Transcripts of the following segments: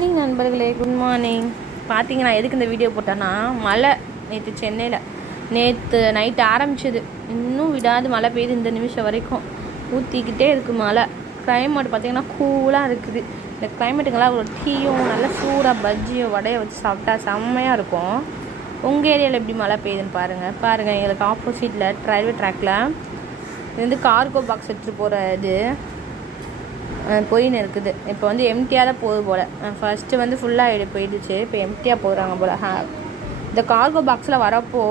Morning நண்பர்களே, good morning. பார்த்தீங்கன்னா எதுக்கு இந்த வீடியோ போட்டேன்னா, மழை நேற்று சென்னையில் நேற்று நைட்டு ஆரம்பிச்சிது, இன்னும் விடாது மழை பெய்யுது. இந்த நிமிஷம் வரைக்கும் ஊற்றிக்கிட்டே இருக்குது மழை. கிளைமேட் பார்த்திங்கன்னா கூலாக இருக்குது. இந்த கிளைமேட்டுக்கெல்லாம் ஒரு டீயும் நல்ல சூடாக பஜ்ஜியோ வடையை வச்சு சாப்பிட்டா செம்மையாக இருக்கும். உங்கள் ஏரியாவில் எப்படி மழை பெய்யுதுன்னு பாருங்கள். எங்களுக்கு ஆப்போசிட்டில் ரயில்வே ட்ராக்கில் இது வந்து கார்கோ பாக்ஸ் எடுத்துகிட்டு போகிற இது போயின்னு இருக்குது. இப்போ வந்து எம்டியாக தான் போகுது போல். ஃபஸ்ட்டு வந்து ஃபுல்லாக போயிடுச்சு, இப்போ எம்டியாக போகிறாங்க போல். இந்த கார்கோ பாக்ஸில் வரப்போ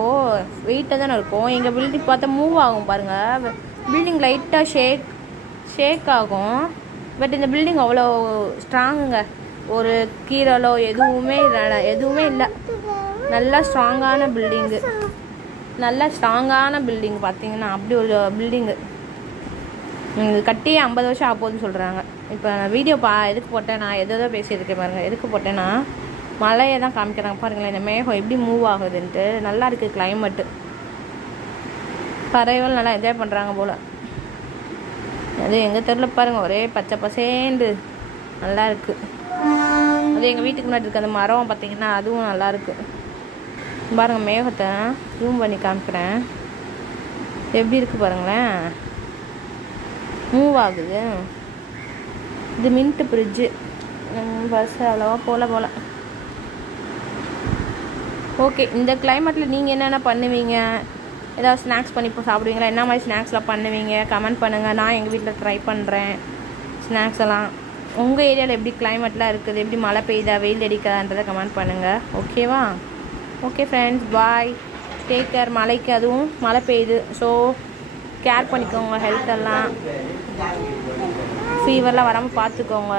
வெயிட்டாக தானே இருக்கும். எங்கள் பில்டிங் பார்த்தா மூவ் ஆகும் பாருங்கள். பில்டிங் லைட்டாக ஷேக் ஆகும். பட் இந்த பில்டிங் அவ்வளோ ஸ்ட்ராங்குங்க. ஒரு கீரலோ எதுவுமே இல்லை. நல்லா ஸ்ட்ராங்கான பில்டிங்கு பார்த்தீங்கன்னா அப்படி ஒரு பில்டிங்கு. கட்டி 50 வருஷம் ஆகுதுன்னு சொல்கிறாங்க. இப்போ நான் வீடியோ எதுக்கு போட்டேன், நான் எதோ பேசியிருக்கேன் பாருங்கள். எதுக்கு போட்டேன்னா மழையை தான் காமிக்கிறாங்க பாருங்களேன். இந்த மேகம் எப்படி மூவ் ஆகுதுன்ட்டு. நல்லா இருக்குது கிளைமேட்டு. பறவைகள் நல்லா என்ஜாய் பண்ணுறாங்க போல். அது எங்கள் தெருவில் பாருங்கள், ஒரே பச்சை பசேண்டு நல்லா இருக்குது. அது எங்கள் வீட்டுக்கு முன்னாடி இருக்க அந்த மரம் பார்த்திங்கன்னா அதுவும் நல்லாயிருக்கு பாருங்கள். மேகத்தை ஜூம் பண்ணி காமிக்கிறேன், எப்படி இருக்குது பாருங்களேன், மூவ் ஆகுது. இது மின்ட்டு பிரிட்ஜு. பஸ் அவ்வளோவா போல. ஓகே, இந்த கிளைமேட்டில் நீங்கள் என்னென்ன பண்ணுவீங்க? ஏதாவது ஸ்நாக்ஸ் பண்ணி இப்போ சாப்பிடுவீங்களா? என்ன மாதிரி ஸ்நாக்ஸ்லாம் பண்ணுவீங்க? கமெண்ட் பண்ணுங்கள். நான் எங்கள் வீட்டில் ட்ரை பண்ணுறேன் ஸ்நாக்ஸ் எல்லாம். உங்கள் ஏரியாவில் எப்படி கிளைமேட்லாம் இருக்குது? எப்படி மழை பெய்யுதா, வெயில் அடிக்காதான்றதை கமெண்ட் பண்ணுங்கள். ஓகேவா? ஓகே ஃப்ரெண்ட்ஸ், பாய், டேக் கேர். மழைக்கு அதுவும் மழை பெய்யுது, ஸோ கேர் பண்ணிக்கோங்க. ஹெல்த்தெல்லாம், ஃபீவர்லாம் வராமல் பார்த்துக்கோங்க.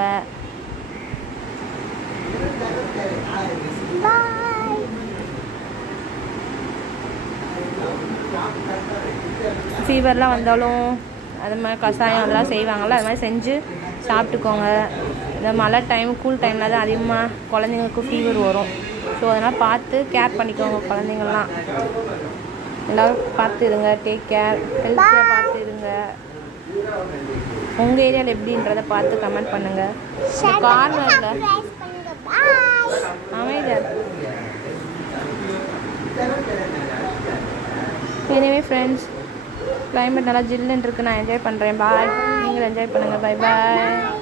ஃபீவர்லாம் வந்தாலும் அது மாதிரி கஷாயம் அதெல்லாம் செய்வாங்கள்ல, அது மாதிரி செஞ்சு சாப்பிட்டுக்கோங்க. இந்த மழை டைம், கூல் டைமில் தான் அதிகமாக குழந்தைங்களுக்கு ஃபீவர் வரும். ஸோ அதனால் பார்த்து கேர் பண்ணிக்கோங்க. குழந்தைங்கள்லாம் எல்லோரும் பார்த்து இருங்க. Take care. ஹெல்த்தியாக பார்த்து இருங்க. உங்கள் ஏரியாவில் எப்படின்றத பார்த்து கமெண்ட் பண்ணுங்கள். கார்னரில் அமைதியாக. எனிவே ஃப்ரெண்ட்ஸ், கிளைமேட் நல்லா ஜில்லுன்னு இருக்குது. நான் என்ஜாய் பண்ணுறேன். பாய். நீங்கள் என்ஜாய் பண்ணுங்கள். Bye bye.